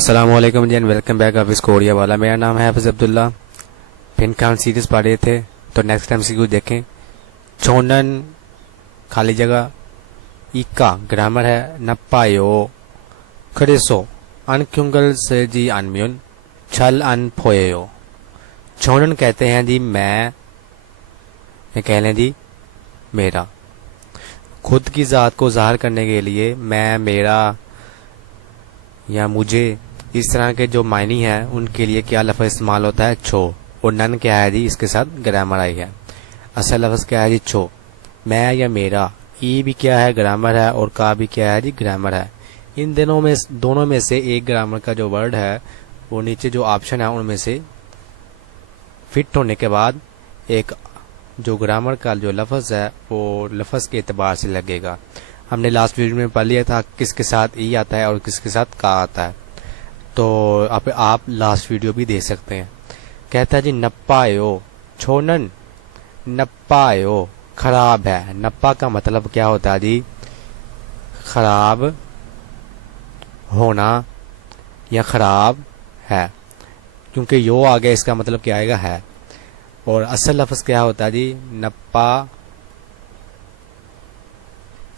السلام علیکم جی، welcome back office Korea والا. میرا نام ہے حافظ عبداللہ. پن کام سیریز پڑھ رہے تھے تو نیکسٹ ٹائم سی دیکھیں. چونن خالی جگہ ایکا گرامر ہے. نپایو کھڑیسو ان کیونگل سے جی انمیون چھل ان پھویو. چونن کہتے ہیں جی میں کہہ لیں جی میرا. خود کی ذات کو ظاہر کرنے کے لیے میں، میرا یا مجھے، اس طرح کے جو معنی ہیں ان کے لیے کیا لفظ استعمال ہوتا ہے؟ چھو. اور نن کیا ہے جی؟ اس کے ساتھ گرامر آئی ہے. اصل لفظ کیا ہے جی؟ چھو. میں یا میرا. ای بھی کیا ہے؟ گرامر ہے. اور کا بھی کیا ہے جی؟ گرامر ہے. ان دونوں میں سے ایک گرامر کا جو ورڈ ہے وہ نیچے جو آپشن ہے ان میں سے فٹ ہونے کے بعد ایک جو گرامر کا جو لفظ ہے وہ لفظ کے اعتبار سے لگے گا. ہم نے لاسٹ ویڈیو میں پڑھ لیا تھا کس کے ساتھ ای آتا ہے اور کس کے ساتھ کا آتا ہے. تو آپ لاسٹ ویڈیو بھی دیکھ سکتے ہیں. کہتا ہے جی نپایو چھونن. نپایو خراب ہے. نپا کا مطلب کیا ہوتا ہے جی؟ خراب ہونا یا خراب ہے. کیونکہ یو آ گیا اس کا مطلب کیا آئے گا؟ ہے. اور اصل لفظ کیا ہوتا ہے جی؟ نپا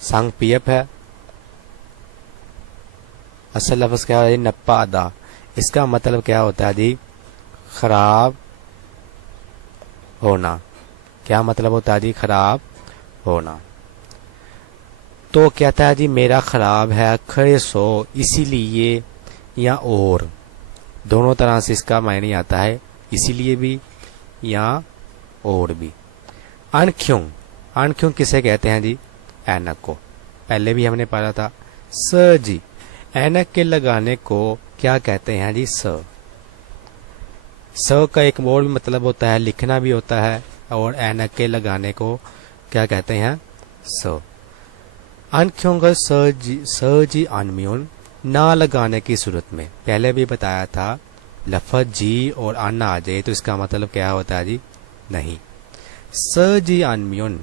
سنگ پی ایف ہے. اصل لفظ کیا ہوتا ہے جی؟ نپا ادا. اس کا مطلب کیا ہوتا ہے جی؟ خراب ہونا. کیا مطلب ہوتا ہے جی؟ خراب ہونا. تو کہتا ہے جی میرا خراب ہے. کھڑے سو اسی لیے یا اور. دونوں طرح سے اس کا معنی آتا ہے، اسی لیے بھی یا اور بھی. انکھیوں. انکھیوں کسے کہتے ہیں جی؟ اینک کو. پہلے بھی ہم نے پڑھا تھا. س جی اینک کے لگانے کو کیا کہتے ہیں جی؟ س. س کا ایک اور بھی مطلب ہوتا ہے، لکھنا بھی ہوتا ہے. اور اینک کے لگانے کو کیا کہتے ہیں؟ س. انکھیوں کا س جی انمیون نہ لگانے کی صورت میں. پہلے بھی بتایا تھا لفظ جی اور ان آ جائے تو اس کا مطلب کیا ہوتا ہے جی؟ نہیں. س جی انمیون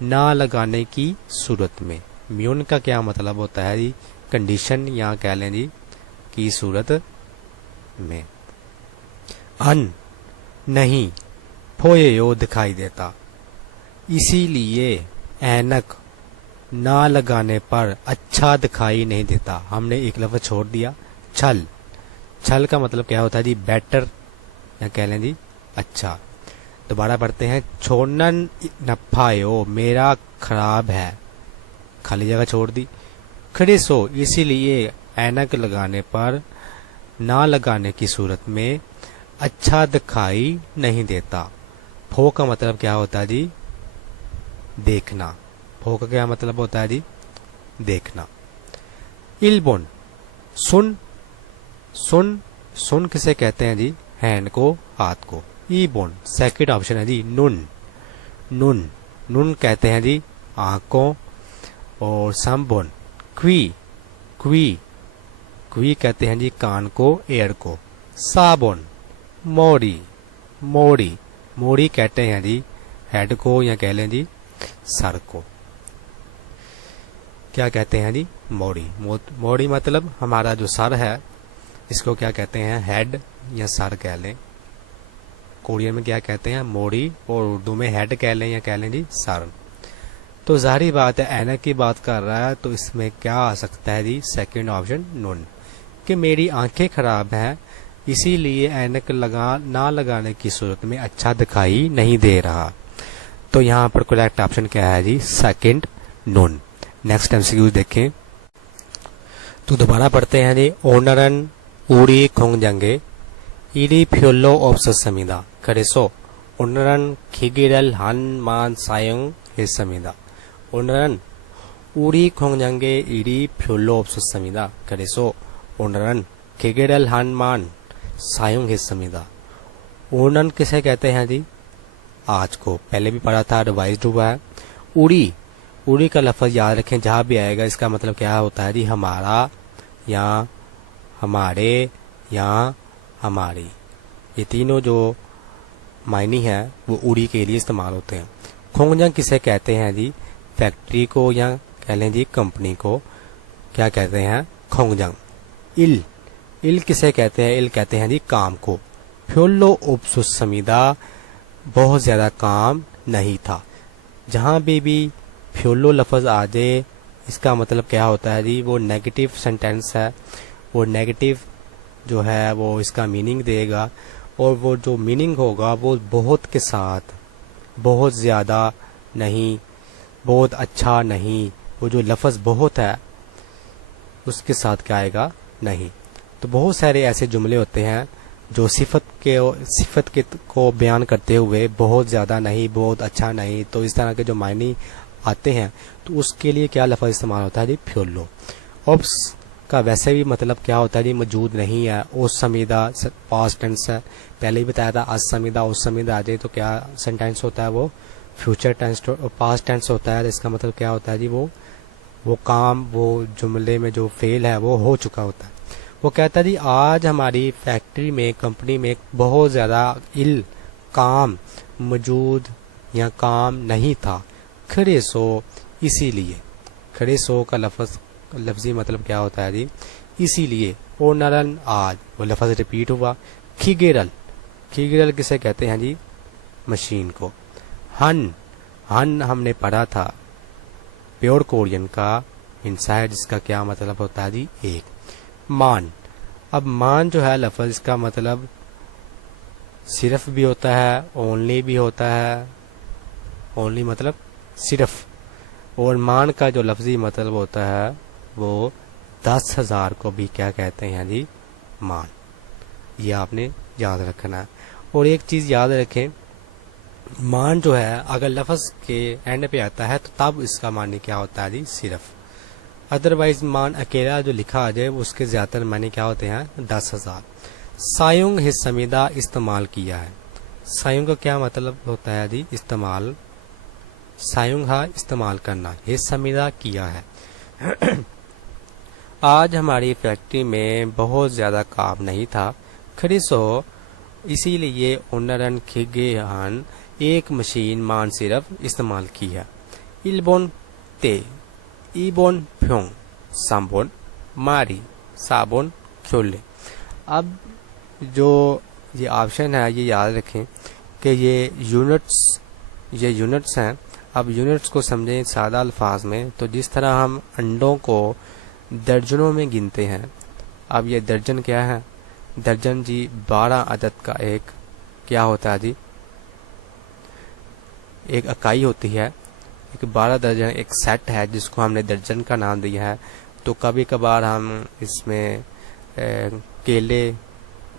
نہ لگانے کی صورت میں. میون کا کیا مطلب ہوتا ہے جی؟ کنڈیشن یا کہہ لیں جی کی صورت میں. ان نہیں پھویو دکھائی دیتا. اسی لیے اینک نہ لگانے پر اچھا دکھائی نہیں دیتا. ہم نے ایک لفظ چھوڑ دیا، چھل. چھل کا مطلب کیا ہوتا ہے جی؟ بیٹر یا کہہ لیں جی اچھا. دوبارہ پڑھتے ہیں. چھونن نپایو میرا خراب ہے. خالی جگہ چھوڑ دی. کھڑے سو اسی لیے اینک لگانے پر نہ لگانے کی صورت میں اچھا دکھائی نہیں دیتا. پھو کا مطلب کیا ہوتا ہے جی؟ دیکھنا. پھو کا کیا مطلب ہوتا ہے جی؟ دیکھنا. البون سن. سن سن کسے کہتے ہیں جی؟ ہینڈ کو، ہاتھ کو. ای بون سیکنڈ آپشن ہے جی. نن. نن نن کہتے ہیں جی آنکھ کو. اور سم بون کوی. کوی کوی کہتے ہیں جی کان کو، ایئر کو. سابون موڑی. موڑی موڑی کہتے ہیں جی ہیڈ کو یا کہہ لیں جی سر کو. کیا کہتے ہیں جی؟ موڑی. موڑی مطلب ہمارا جو سر ہے اس کو کیا کہتے ہیں؟ ہیڈ یا سر کہہ لیں. کورین میں کیا کہتے ہیں؟ موڑی. اور اردو میں ہیڈ کہہ لیں یا کہہ لیں جی سر. تو ظاہری بات ہے اینک کی بات کر رہا ہے تو اس میں کیا آ سکتا ہے جی؟ سیکنڈ آپشن نون. کہ میری آنکھیں خراب ہیں اسی لیے اینک نہ لگانے کی صورت میں اچھا دکھائی نہیں دے رہا. تو یہاں پر کریکٹ آپشن کیا ہے جی؟ سیکنڈ نون. نیکسٹ MCQ دیکھیں. تو دوبارہ پڑھتے ہیں جی. اونرن اوڑی کھونگ جنگے ایری فیولو اوپس سمیدا کریسو. اونرن کھیگیرل ہن مان سائنگ ہے سمیدا. اونرن اوڑی کھونگ جنگے ایری فیولو اوپس سمیدا کریسو. اونرن کھیگیرل ہن مان سائنگ ہے سمیدا. اونرن کسے کہتے ہیں جی؟ آج کو. پہلے بھی پڑھا تھا، ریوائزڈ ہوا ہے. اوڑی. اوڑی کا لفظ یاد رکھیں جہاں بھی آئے گا اس کا مطلب کیا ہوتا ہے جی؟ ہمارا یا ہمارے یا ہماری. یہ تینوں جو معنی ہے وہ اوڑی کے لیے استعمال ہوتے ہیں. کھونگجنگ کسے کہتے ہیں جی؟ فیکٹری کو یا کہہ لیں جی کمپنی کو کیا کہتے ہیں؟ کھونگجنگ. ال کسے کہتے ہیں؟ ال کہتے ہیں جی کام کو. فیولو اوپسس سمیدہ بہت زیادہ کام نہیں تھا. جہاں بھی فیولو لفظ آ جائے اس کا مطلب کیا ہوتا ہے جی؟ وہ نیگیٹو سینٹینس ہے، وہ نیگیٹو جو ہے وہ اس کا میننگ دے گا، اور وہ جو میننگ ہوگا وہ بہت کے ساتھ، بہت زیادہ نہیں، بہت اچھا نہیں. وہ جو لفظ بہت ہے اس کے ساتھ کیا آئے گا؟ نہیں. تو بہت سارے ایسے جملے ہوتے ہیں جو صفت کو بیان کرتے ہوئے بہت زیادہ نہیں، بہت اچھا نہیں، تو اس طرح کے جو معنی آتے ہیں تو اس کے لیے کیا لفظ استعمال ہوتا ہے جی؟ فیولو. اوپس کا ویسے بھی مطلب کیا ہوتا ہے جی؟ موجود نہیں ہے. اوس سمیدہ پاسٹ ٹینس ہے، پہلے ہی بتایا تھا. از سمیدہ اوس سمیدہ آ جائے تو کیا سینٹینس ہوتا ہے؟ وہ فیوچر ٹینس پاسٹ ٹینس ہوتا ہے. اس کا مطلب کیا ہوتا ہے جی؟ وہ کام، وہ جملے میں جو فعل ہے وہ ہو چکا ہوتا ہے. وہ کہتا ہے جی آج ہماری فیکٹری میں، کمپنی میں بہت زیادہ کام موجود یا کام نہیں تھا. کھڑے سو اسی لیے. کھڑے سو کا لفظی مطلب کیا ہوتا ہے جی؟ اسی لیے. اور نرن آج وہ لفظ ریپیٹ ہوا. کھگیرل، کھگیرل کسے کہتے ہیں جی؟ مشین کو. ہن ہم نے پڑھا تھا پیور کورین کا انسائٹ، جس کا کیا مطلب ہوتا ہے جی؟ ایک. مان. اب مان جو ہے لفظ، اس کا مطلب صرف بھی ہوتا ہے، اونلی بھی ہوتا ہے. اونلی مطلب صرف، اور مان کا جو لفظی مطلب ہوتا ہے وہ 10,000 کو بھی کیا کہتے ہیں جی؟ مان. یہ آپ نے یاد رکھنا ہے. اور ایک چیز یاد رکھیں، مان جو ہے اگر لفظ کے اینڈ پہ آتا ہے تو تب اس کا معنی کیا ہوتا ہے جی؟ صرف. ادروائز مان اکیلا جو لکھا آ جائے اس کے زیادہ تر معنی کیا ہوتے ہیں؟ 10,000. سایونگ حسمیدہ استعمال کیا ہے. سایونگ کا کیا مطلب ہوتا ہے جی؟ استعمال. سایونگ ہا استعمال کرنا، حسمیدہ کیا ہے. آج ہماری فیکٹری میں بہت زیادہ کام نہیں تھا. خریسو اسی لیے اونرن کھگیہن ایک مشین مان صرف استعمال کی ہے. البون تے ایبون پھیونگ سامبون ماری صابن کھولے. اب جو یہ آپشن ہے یہ یاد رکھیں کہ یہ یونٹس ہیں. اب یونٹس کو سمجھیں سادہ الفاظ میں تو جس طرح ہم انڈوں کو درجنوں میں گنتے ہیں. اب یہ درجن کیا ہے؟ درجن جی 12 عدد کا ایک کیا ہوتا ہے جی؟ ایک اکائی ہوتی ہے. ایک 12 درجن ایک سیٹ ہے جس کو ہم نے درجن کا نام دیا ہے. تو کبھی کبھار ہم اس میں کیلے،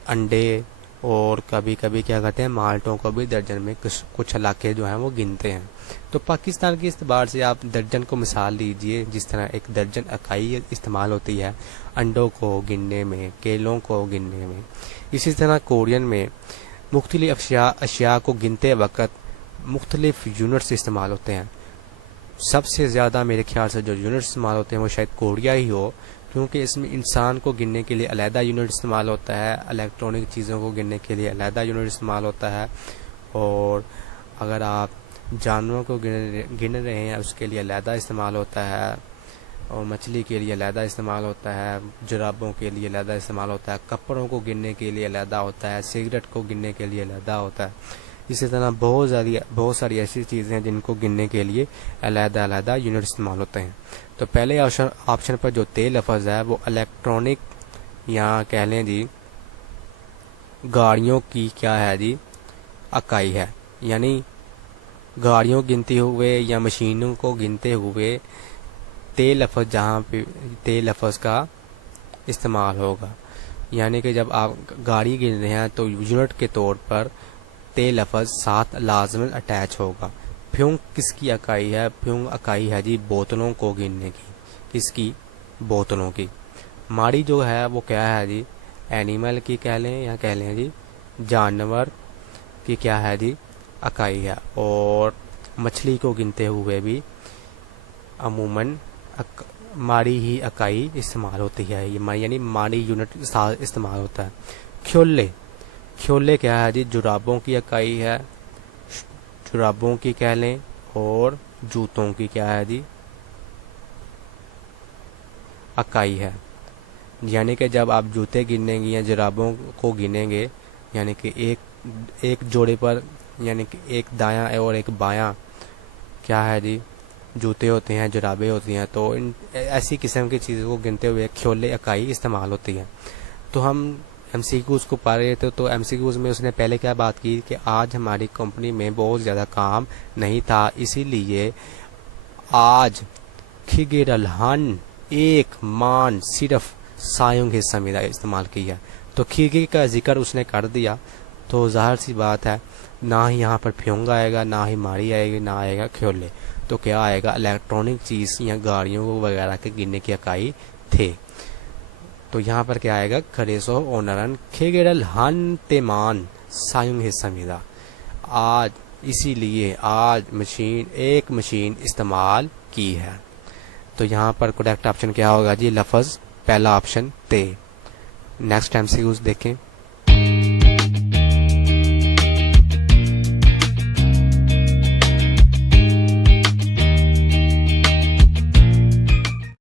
انڈے اور کبھی کبھی کیا کہتے ہیں مالٹوں کو بھی درجن میں کچھ علاقے جو ہیں وہ گنتے ہیں. تو پاکستان کے اعتبار سے آپ درجن کو مثال لیجئے، جس طرح ایک درجن اکائی استعمال ہوتی ہے انڈوں کو گننے میں، کیلوں کو گننے میں. اسی طرح کورین میں مختلف اشیاء کو گنتے وقت مختلف یونٹس استعمال ہوتے ہیں. سب سے زیادہ میرے خیال سے جو یونٹ استعمال ہوتے ہیں وہ شاید کوریا ہی ہو، کیونکہ اس میں انسان کو گننے کے لیے علیحدہ یونٹ استعمال ہوتا ہے، الیکٹرانک چیزوں کو گننے کے لیے علیحدہ یونٹ استعمال ہوتا ہے، اور اگر آپ جانوروں کو گن رہے ہیں اس کے لیے علیحدہ استعمال ہوتا ہے، اور مچھلی کے لیے علیحدہ استعمال ہوتا ہے، جرابوں کے لیے علیحدہ استعمال ہوتا ہے، کپڑوں کو گننے کے لیے علیحدہ ہوتا ہے، سگریٹ کو گننے کے لیے علیحدہ ہوتا ہے. اسی طرح بہت ساری ایسی چیزیں ہیں جن کو گننے کے لیے علیحدہ یونٹ استعمال ہوتے ہیں. تو پہلے آپشن پر جو تے لفظ ہے وہ الیکٹرانک یا کہہ لیں جی گاڑیوں کی کیا ہے جی؟ اکائی ہے. یعنی گاڑیوں گنتے ہوئے یا مشینوں کو گنتے ہوئے تے لفظ جہاں پہ تے لفظ کا استعمال ہوگا. یعنی کہ جب آپ گاڑی گن رہے ہیں تو یونٹ کے طور پر تے لفظ ساتھ لازمن اٹیچ ہوگا. پھیونگ کس کی اکائی ہے؟ پھیونگ اکائی ہے جی بوتلوں کو گننے کی. کس کی؟ بوتلوں کی. ماڑی جو ہے وہ کیا ہے جی؟ اینیمل کی کہہ لیں یا کہہ لیں جی جانور کی کیا ہے جی؟ اکائی ہے. اور مچھلی کو گنتے ہوئے بھی عموماً ماڑی ہی اکائی استعمال ہوتی ہے، یعنی ماڑی یونٹ استعمال ہوتا ہے. کھیولے کیا ہے جی؟ جرابوں کی اکائی ہے، جرابوں کی کہہ لیں، اور جوتوں کی کیا ہے جی؟ اکائی ہے. یعنی کہ جب آپ جوتے گنیں گے یا جرابوں کو گنیں گے، یعنی کہ ایک جوڑے پر یعنی کہ ایک دایاں اور ایک بایاں کیا ہے جی جوتے ہوتے ہیں، جرابیں ہوتی ہیں، تو ایسی قسم کی چیزوں کو گنتے ہوئے کھیولے اکائی استعمال ہوتی ہے۔ تو ہم ایم سی کیوز کو پڑھ رہے تھے، تو ایم سی کیوز میں اس نے پہلے کیا بات کی کہ آج ہماری کمپنی میں بہت زیادہ کام نہیں تھا، اسی لیے آج کھگیرلہن ایک مان صرف سایوں سمیدہ استعمال کیا، تو کھگے کا ذکر اس نے کر دیا، تو ظاہر سی بات ہے نہ ہی یہاں پر پھیونگ آئے گا، نہ ہی ماری آئے گی، نہ آئے گا کھیولے، تو کیا آئے گا الیکٹرانک چیز یا گاڑیوں وغیرہ کے گننے کی اکائی تھے۔ تو یہاں پر کیا آئے گا کھریسو اونرن کھگیرلہن تیمان سایوں سمیدہ، آج اسی لیے آج ایک مشین استعمال کی ہے۔ تو یہاں پر کریکٹ آپشن کیا ہوگا جی لفظ پہلا آپشن تے۔ نیکسٹ ایم سی کیوز دیکھیں۔